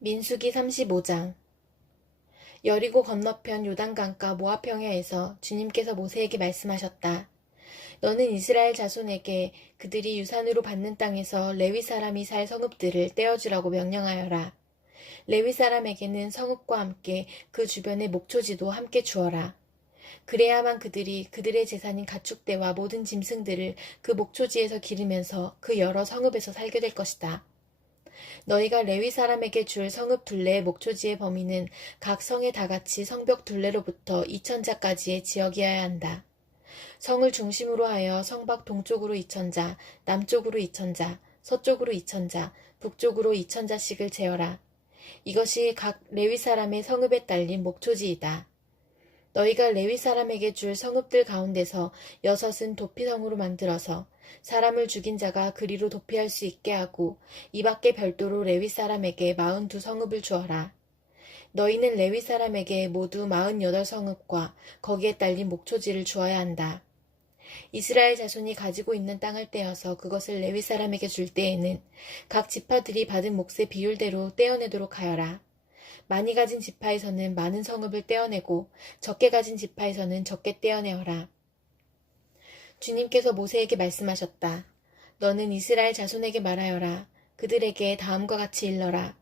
민수기 35장. 여리고 건너편 요단강가 모압 평야에서 주님께서 모세에게 말씀하셨다. 너는 이스라엘 자손에게 그들이 유산으로 받는 땅에서 레위 사람이 살 성읍들을 떼어주라고 명령하여라. 레위 사람에게는 성읍과 함께 그 주변의 목초지도 함께 주어라. 그래야만 그들이 그들의 재산인 가축대와 모든 짐승들을 그 목초지에서 기르면서 그 여러 성읍에서 살게 될 것이다. 너희가 레위 사람에게 줄 성읍 둘레의 목초지의 범위는 각 성에 다같이 성벽 둘레로부터 2천자까지의 지역이어야 한다. 성을 중심으로 하여 성 밖 동쪽으로 2천자, 남쪽으로 2천자, 서쪽으로 2천자, 북쪽으로 2천자씩을 재어라. 이것이 각 레위 사람의 성읍에 딸린 목초지이다. 너희가 레위 사람에게 줄 성읍들 가운데서 6은 도피성으로 만들어서 사람을 죽인 자가 그리로 도피할 수 있게 하고 이 밖에 별도로 레위 사람에게 42성읍을 주어라. 너희는 레위 사람에게 모두 48성읍과 거기에 딸린 목초지를 주어야 한다. 이스라엘 자손이 가지고 있는 땅을 떼어서 그것을 레위 사람에게 줄 때에는 각 지파들이 받은 몫의 비율대로 떼어내도록 하여라. 많이 가진 지파에서는 많은 성읍을 떼어내고 적게 가진 지파에서는 적게 떼어내어라. 주님께서 모세에게 말씀하셨다. 너는 이스라엘 자손에게 말하여라. 그들에게 다음과 같이 일러라.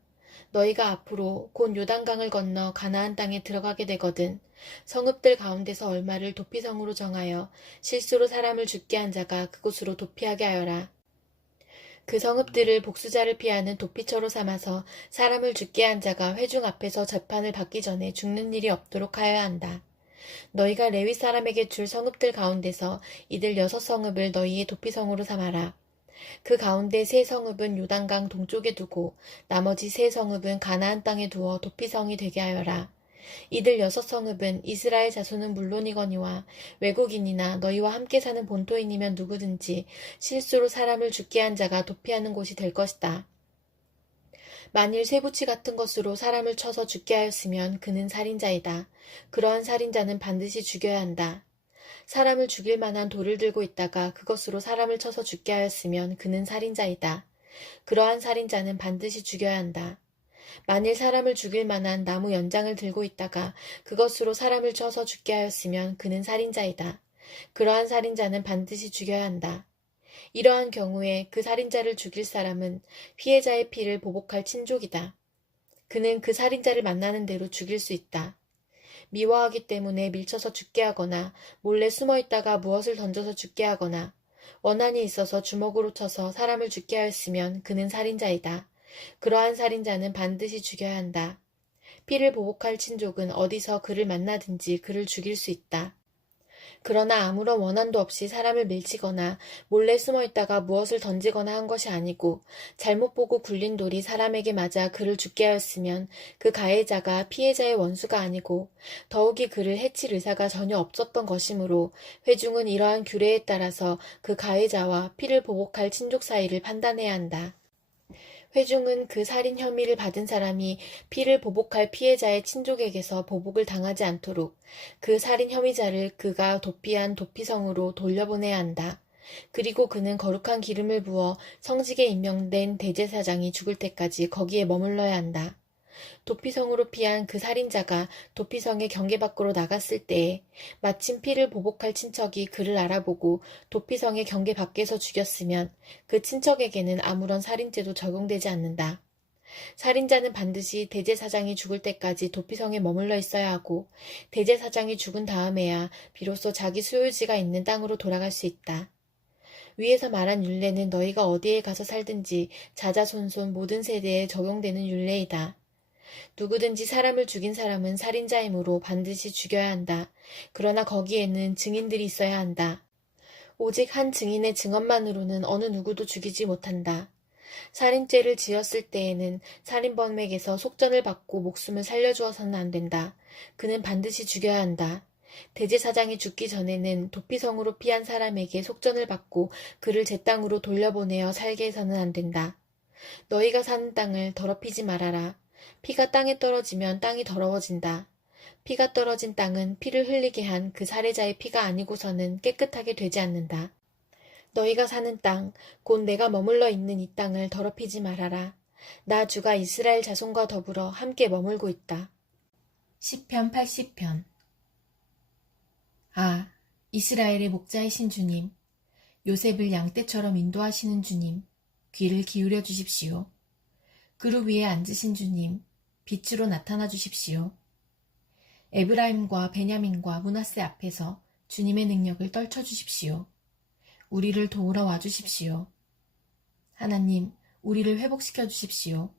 너희가 앞으로 곧 요단강을 건너 가나안 땅에 들어가게 되거든 성읍들 가운데서 얼마를 도피성으로 정하여 실수로 사람을 죽게 한 자가 그곳으로 도피하게 하여라. 그 성읍들을 복수자를 피하는 도피처로 삼아서 사람을 죽게 한 자가 회중 앞에서 재판을 받기 전에 죽는 일이 없도록 하여야 한다. 너희가 레위 사람에게 줄 성읍들 가운데서 이들 6성읍을 너희의 도피성으로 삼아라. 그 가운데 3성읍은 요단강 동쪽에 두고 나머지 3성읍은 가나안 땅에 두어 도피성이 되게 하여라. 이들 6성읍은 이스라엘 자손은 물론이거니와 외국인이나 너희와 함께 사는 본토인이면 누구든지 실수로 사람을 죽게 한 자가 도피하는 곳이 될 것이다. 만일 쇠붙이 같은 것으로 사람을 쳐서 죽게 하였으면 그는 살인자이다. 그러한 살인자는 반드시 죽여야 한다. 사람을 죽일 만한 돌을 들고 있다가 그것으로 사람을 쳐서 죽게 하였으면 그는 살인자이다. 그러한 살인자는 반드시 죽여야 한다. 만일 사람을 죽일 만한 나무 연장을 들고 있다가 그것으로 사람을 쳐서 죽게 하였으면 그는 살인자이다. 그러한 살인자는 반드시 죽여야 한다. 이러한 경우에 그 살인자를 죽일 사람은 피해자의 피를 보복할 친족이다. 그는 그 살인자를 만나는 대로 죽일 수 있다. 미워하기 때문에 밀쳐서 죽게 하거나 몰래 숨어 있다가 무엇을 던져서 죽게 하거나 원한이 있어서 주먹으로 쳐서 사람을 죽게 하였으면 그는 살인자이다. 그러한 살인자는 반드시 죽여야 한다. 피를 보복할 친족은 어디서 그를 만나든지 그를 죽일 수 있다. 그러나 아무런 원한도 없이 사람을 밀치거나 몰래 숨어 있다가 무엇을 던지거나 한 것이 아니고 잘못 보고 굴린 돌이 사람에게 맞아 그를 죽게 하였으면 그 가해자가 피해자의 원수가 아니고 더욱이 그를 해칠 의사가 전혀 없었던 것이므로 회중은 이러한 규례에 따라서 그 가해자와 피를 보복할 친족 사이를 판단해야 한다. 회중은 그 살인 혐의를 받은 사람이 피를 보복할 피해자의 친족에게서 보복을 당하지 않도록 그 살인 혐의자를 그가 도피한 도피성으로 돌려보내야 한다. 그리고 그는 거룩한 기름을 부어 성직에 임명된 대제사장이 죽을 때까지 거기에 머물러야 한다. 도피성으로 피한 그 살인자가 도피성의 경계 밖으로 나갔을 때에 마침 피를 보복할 친척이 그를 알아보고 도피성의 경계 밖에서 죽였으면 그 친척에게는 아무런 살인죄도 적용되지 않는다. 살인자는 반드시 대제사장이 죽을 때까지 도피성에 머물러 있어야 하고 대제사장이 죽은 다음에야 비로소 자기 소유지가 있는 땅으로 돌아갈 수 있다. 위에서 말한 율례는 너희가 어디에 가서 살든지 자자손손 모든 세대에 적용되는 율례이다. 누구든지 사람을 죽인 사람은 살인자이므로 반드시 죽여야 한다. 그러나 거기에는 증인들이 있어야 한다. 오직 한 증인의 증언만으로는 어느 누구도 죽이지 못한다. 살인죄를 지었을 때에는 살인범에게서 속전을 받고 목숨을 살려주어서는 안 된다. 그는 반드시 죽여야 한다. 대제사장이 죽기 전에는 도피성으로 피한 사람에게 속전을 받고 그를 제 땅으로 돌려보내어 살게 해서는 안 된다. 너희가 사는 땅을 더럽히지 말아라. 피가 땅에 떨어지면 땅이 더러워진다. 피가 떨어진 땅은 피를 흘리게 한 그 살해자의 피가 아니고서는 깨끗하게 되지 않는다. 너희가 사는 땅, 곧 내가 머물러 있는 이 땅을 더럽히지 말아라. 나 주가 이스라엘 자손과 더불어 함께 머물고 있다. 시편 80편. 아, 이스라엘의 목자이신 주님, 요셉을 양떼처럼 인도하시는 주님, 귀를 기울여 주십시오. 그룹 위에 앉으신 주님, 빛으로 나타나 주십시오. 에브라임과 베냐민과 므낫세 앞에서 주님의 능력을 떨쳐 주십시오. 우리를 도우러 와 주십시오. 하나님, 우리를 회복시켜 주십시오.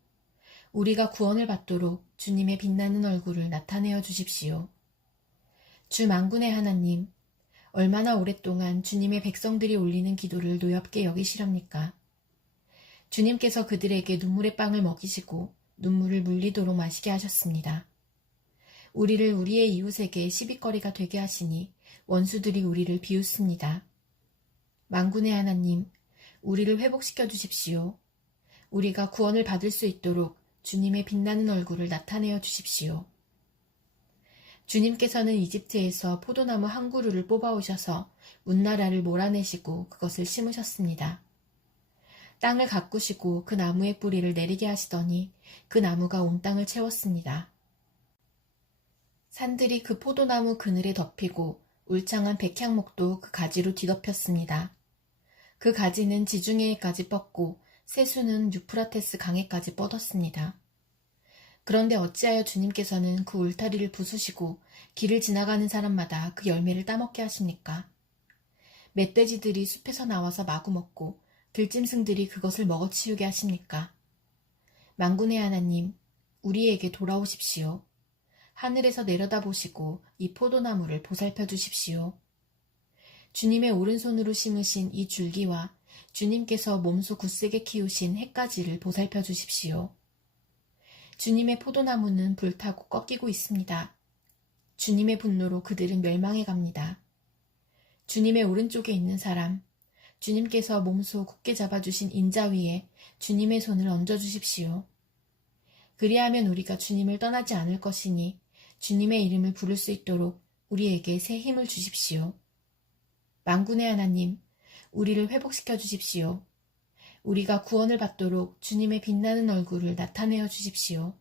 우리가 구원을 받도록 주님의 빛나는 얼굴을 나타내어 주십시오. 주 만군의 하나님, 얼마나 오랫동안 주님의 백성들이 올리는 기도를 노엽게 여기시렵니까? 주님께서 그들에게 눈물의 빵을 먹이시고 눈물을 물리도록 마시게 하셨습니다. 우리를 우리의 이웃에게 시비거리가 되게 하시니 원수들이 우리를 비웃습니다. 만군의 하나님, 우리를 회복시켜 주십시오. 우리가 구원을 받을 수 있도록 주님의 빛나는 얼굴을 나타내어 주십시오. 주님께서는 이집트에서 포도나무 한 그루를 뽑아오셔서 운나라를 몰아내시고 그것을 심으셨습니다. 땅을 가꾸시고 그 나무의 뿌리를 내리게 하시더니 그 나무가 온 땅을 채웠습니다. 산들이 그 포도나무 그늘에 덮이고 울창한 백향목도 그 가지로 뒤덮였습니다. 그 가지는 지중해에까지 뻗고 새수는 유프라테스 강에까지 뻗었습니다. 그런데 어찌하여 주님께서는 그 울타리를 부수시고 길을 지나가는 사람마다 그 열매를 따먹게 하십니까? 멧돼지들이 숲에서 나와서 마구 먹고 들짐승들이 그것을 먹어치우게 하십니까? 만군의 하나님, 우리에게 돌아오십시오. 하늘에서 내려다보시고 이 포도나무를 보살펴 주십시오. 주님의 오른손으로 심으신 이 줄기와 주님께서 몸소 굳세게 키우신 햇가지를 보살펴 주십시오. 주님의 포도나무는 불타고 꺾이고 있습니다. 주님의 분노로 그들은 멸망해 갑니다. 주님의 오른쪽에 있는 사람, 주님께서 몸소 굳게 잡아주신 인자 위에 주님의 손을 얹어주십시오. 그리하면 우리가 주님을 떠나지 않을 것이니 주님의 이름을 부를 수 있도록 우리에게 새 힘을 주십시오. 만군의 하나님, 우리를 회복시켜 주십시오. 우리가 구원을 받도록 주님의 빛나는 얼굴을 나타내어 주십시오.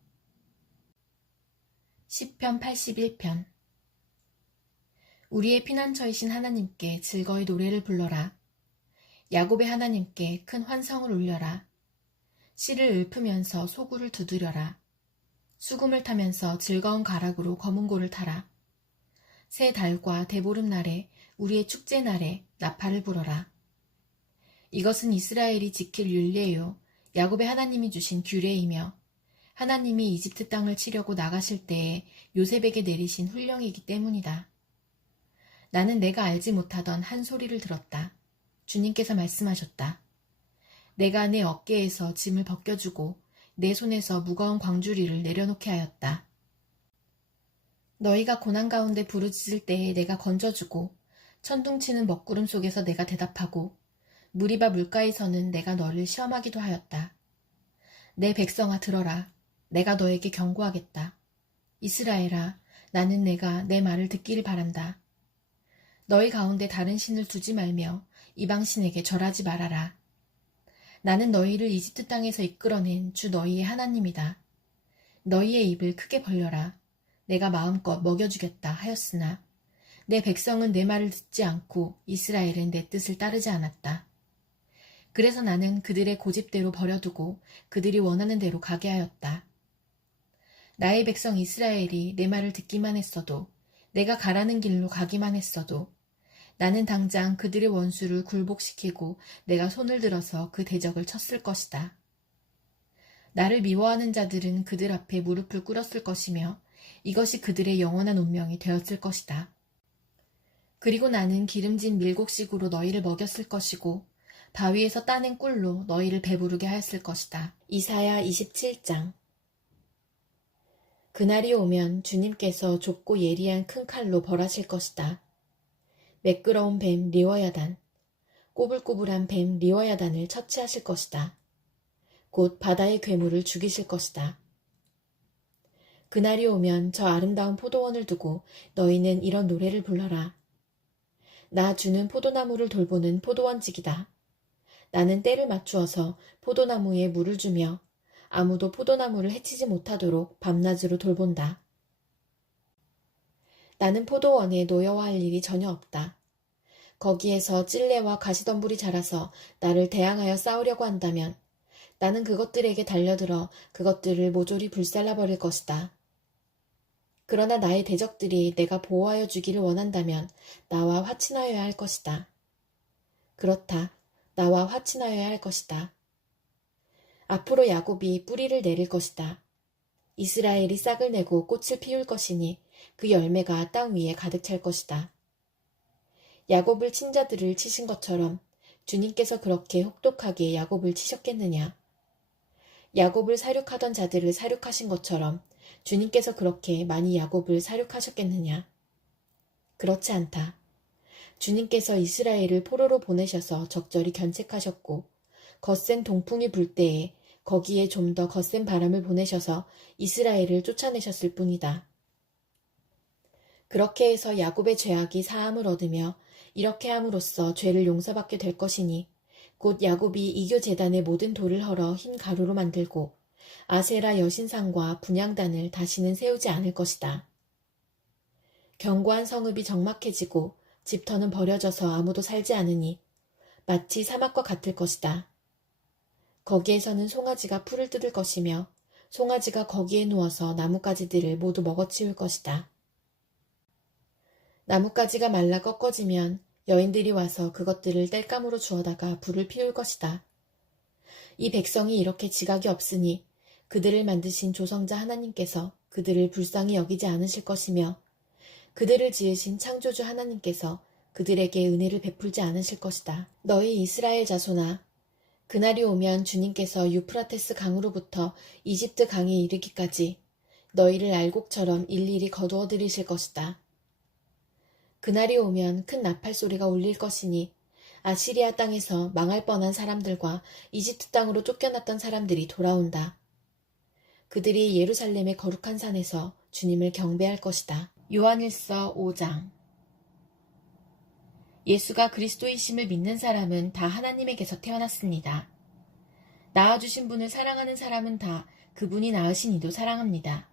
시편 81편. 우리의 피난처이신 하나님께 즐거이 노래를 불러라. 야곱의 하나님께 큰 환성을 울려라. 씨를 읊으면서 소구를 두드려라. 수금을 타면서 즐거운 가락으로 검은고를 타라. 새 달과 대보름날에 우리의 축제날에 나팔을 불어라. 이것은 이스라엘이 지킬 율례요 야곱의 하나님이 주신 규례이며 하나님이 이집트 땅을 치려고 나가실 때에 요셉에게 내리신 훈령이기 때문이다. 나는 내가 알지 못하던 한 소리를 들었다. 주님께서 말씀하셨다. 내가 내 어깨에서 짐을 벗겨주고 내 손에서 무거운 광주리를 내려놓게 하였다. 너희가 고난 가운데 부르짖을 때에 내가 건져주고 천둥치는 먹구름 속에서 내가 대답하고 무리바 물가에서는 내가 너를 시험하기도 하였다. 내 백성아 들어라. 내가 너에게 경고하겠다. 이스라엘아, 나는 내가 내 말을 듣기를 바란다. 너희 가운데 다른 신을 두지 말며 이방신에게 절하지 말아라. 나는 너희를 이집트 땅에서 이끌어낸 주 너희의 하나님이다. 너희의 입을 크게 벌려라. 내가 마음껏 먹여주겠다 하였으나 내 백성은 내 말을 듣지 않고 이스라엘은 내 뜻을 따르지 않았다. 그래서 나는 그들의 고집대로 버려두고 그들이 원하는 대로 가게 하였다. 나의 백성 이스라엘이 내 말을 듣기만 했어도 내가 가라는 길로 가기만 했어도 나는 당장 그들의 원수를 굴복시키고 내가 손을 들어서 그 대적을 쳤을 것이다. 나를 미워하는 자들은 그들 앞에 무릎을 꿇었을 것이며 이것이 그들의 영원한 운명이 되었을 것이다. 그리고 나는 기름진 밀곡식으로 너희를 먹였을 것이고 바위에서 따낸 꿀로 너희를 배부르게 하였을 것이다. 이사야 27장. 그날이 오면 주님께서 좁고 예리한 큰 칼로 벌하실 것이다. 매끄러운 뱀 리워야단, 꼬불꼬불한 뱀 리워야단을 처치하실 것이다. 곧 바다의 괴물을 죽이실 것이다. 그날이 오면 저 아름다운 포도원을 두고 너희는 이런 노래를 불러라. 나 주는 포도나무를 돌보는 포도원직이다. 나는 때를 맞추어서 포도나무에 물을 주며 아무도 포도나무를 해치지 못하도록 밤낮으로 돌본다. 나는 포도원에 노여워할 일이 전혀 없다. 거기에서 찔레와 가시덤불이 자라서 나를 대항하여 싸우려고 한다면 나는 그것들에게 달려들어 그것들을 모조리 불살라버릴 것이다. 그러나 나의 대적들이 내가 보호하여 주기를 원한다면 나와 화친하여야 할 것이다. 그렇다. 나와 화친하여야 할 것이다. 앞으로 야곱이 뿌리를 내릴 것이다. 이스라엘이 싹을 내고 꽃을 피울 것이니 그 열매가 땅 위에 가득 찰 것이다. 야곱을 친 자들을 치신 것처럼 주님께서 그렇게 혹독하게 야곱을 치셨겠느냐? 야곱을 사륙하던 자들을 사륙하신 것처럼 주님께서 그렇게 많이 야곱을 사륙하셨겠느냐? 그렇지 않다. 주님께서 이스라엘을 포로로 보내셔서 적절히 견책하셨고 거센 동풍이 불 때에 거기에 좀 더 거센 바람을 보내셔서 이스라엘을 쫓아내셨을 뿐이다. 그렇게 해서 야곱의 죄악이 사함을 얻으며 이렇게 함으로써 죄를 용서받게 될 것이니 곧 야곱이 이교 제단의 모든 돌을 헐어 흰 가루로 만들고 아세라 여신상과 분향단을 다시는 세우지 않을 것이다. 견고한 성읍이 적막해지고 집터는 버려져서 아무도 살지 않으니 마치 사막과 같을 것이다. 거기에서는 송아지가 풀을 뜯을 것이며 송아지가 거기에 누워서 나뭇가지들을 모두 먹어치울 것이다. 나뭇가지가 말라 꺾어지면 여인들이 와서 그것들을 땔감으로 주워다가 불을 피울 것이다. 이 백성이 이렇게 지각이 없으니 그들을 만드신 조성자 하나님께서 그들을 불쌍히 여기지 않으실 것이며 그들을 지으신 창조주 하나님께서 그들에게 은혜를 베풀지 않으실 것이다. 너희 이스라엘 자손아, 그날이 오면 주님께서 유프라테스 강으로부터 이집트 강에 이르기까지 너희를 알곡처럼 일일이 거두어 들이실 것이다. 그날이 오면 큰 나팔 소리가 울릴 것이니 아시리아 땅에서 망할 뻔한 사람들과 이집트 땅으로 쫓겨났던 사람들이 돌아온다. 그들이 예루살렘의 거룩한 산에서 주님을 경배할 것이다. 요한일서 5장. 예수가 그리스도이심을 믿는 사람은 다 하나님에게서 태어났습니다. 낳아주신 분을 사랑하는 사람은 다 그분이 낳으신 이도 사랑합니다.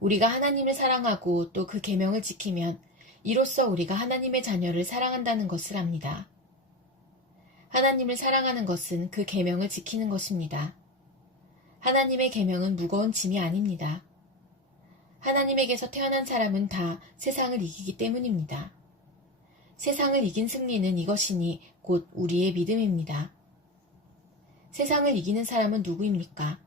우리가 하나님을 사랑하고 또 그 계명을 지키면 이로써 우리가 하나님의 자녀를 사랑한다는 것을 압니다. 하나님을 사랑하는 것은 그 계명을 지키는 것입니다. 하나님의 계명은 무거운 짐이 아닙니다. 하나님에게서 태어난 사람은 다 세상을 이기기 때문입니다. 세상을 이긴 승리는 이것이니 곧 우리의 믿음입니다. 세상을 이기는 사람은 누구입니까?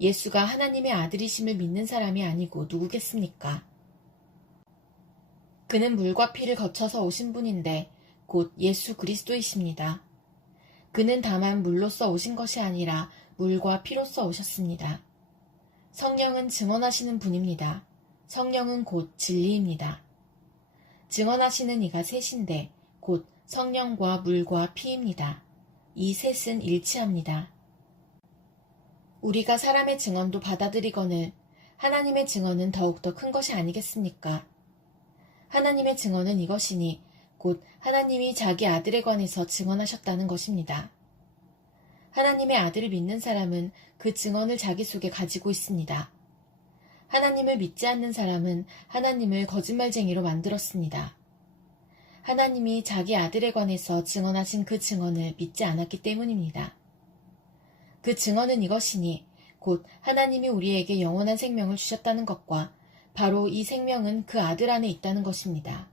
예수가 하나님의 아들이심을 믿는 사람이 아니고 누구겠습니까? 그는 물과 피를 거쳐서 오신 분인데 곧 예수 그리스도이십니다. 그는 다만 물로써 오신 것이 아니라 물과 피로써 오셨습니다. 성령은 증언하시는 분입니다. 성령은 곧 진리입니다. 증언하시는 이가 셋인데 곧 성령과 물과 피입니다. 이 셋은 일치합니다. 우리가 사람의 증언도 받아들이거늘 하나님의 증언은 더욱더 큰 것이 아니겠습니까? 하나님의 증언은 이것이니 곧 하나님이 자기 아들에 관해서 증언하셨다는 것입니다. 하나님의 아들을 믿는 사람은 그 증언을 자기 속에 가지고 있습니다. 하나님을 믿지 않는 사람은 하나님을 거짓말쟁이로 만들었습니다. 하나님이 자기 아들에 관해서 증언하신 그 증언을 믿지 않았기 때문입니다. 그 증언은 이것이니 곧 하나님이 우리에게 영원한 생명을 주셨다는 것과 바로 이 생명은 그 아들 안에 있다는 것입니다.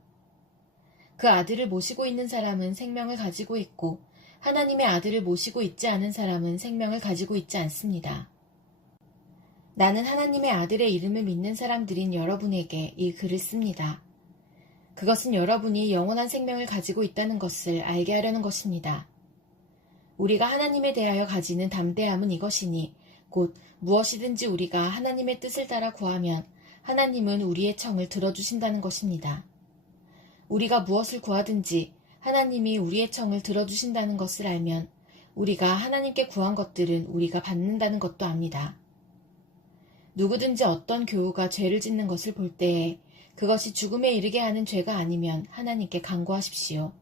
그 아들을 모시고 있는 사람은 생명을 가지고 있고 하나님의 아들을 모시고 있지 않은 사람은 생명을 가지고 있지 않습니다. 나는 하나님의 아들의 이름을 믿는 사람들인 여러분에게 이 글을 씁니다. 그것은 여러분이 영원한 생명을 가지고 있다는 것을 알게 하려는 것입니다. 우리가 하나님에 대하여 가지는 담대함은 이것이니 곧 무엇이든지 우리가 하나님의 뜻을 따라 구하면 하나님은 우리의 청을 들어주신다는 것입니다. 우리가 무엇을 구하든지 하나님이 우리의 청을 들어주신다는 것을 알면 우리가 하나님께 구한 것들은 우리가 받는다는 것도 압니다. 누구든지 어떤 교우가 죄를 짓는 것을 볼 때에 그것이 죽음에 이르게 하는 죄가 아니면 하나님께 간구하십시오.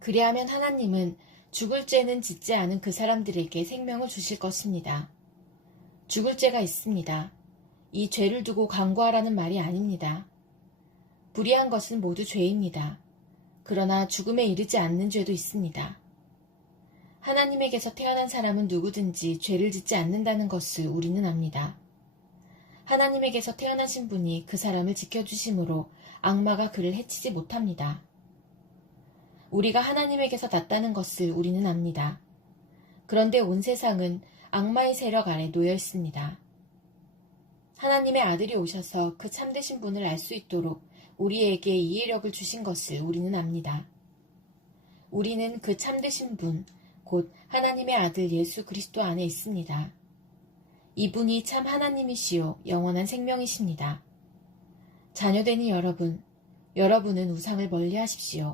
그리하면 하나님은 죽을 죄는 짓지 않은 그 사람들에게 생명을 주실 것입니다. 죽을 죄가 있습니다. 이 죄를 두고 강구하라는 말이 아닙니다. 불의한 것은 모두 죄입니다. 그러나 죽음에 이르지 않는 죄도 있습니다. 하나님에게서 태어난 사람은 누구든지 죄를 짓지 않는다는 것을 우리는 압니다. 하나님에게서 태어나신 분이 그 사람을 지켜주심으로 악마가 그를 해치지 못합니다. 우리가 하나님에게서 났다는 것을 우리는 압니다. 그런데 온 세상은 악마의 세력 아래 놓여 있습니다. 하나님의 아들이 오셔서 그 참되신 분을 알 수 있도록 우리에게 이해력을 주신 것을 우리는 압니다. 우리는 그 참되신 분, 곧 하나님의 아들 예수 그리스도 안에 있습니다. 이분이 참 하나님이시요 영원한 생명이십니다. 자녀되니 여러분, 여러분은 우상을 멀리하십시오.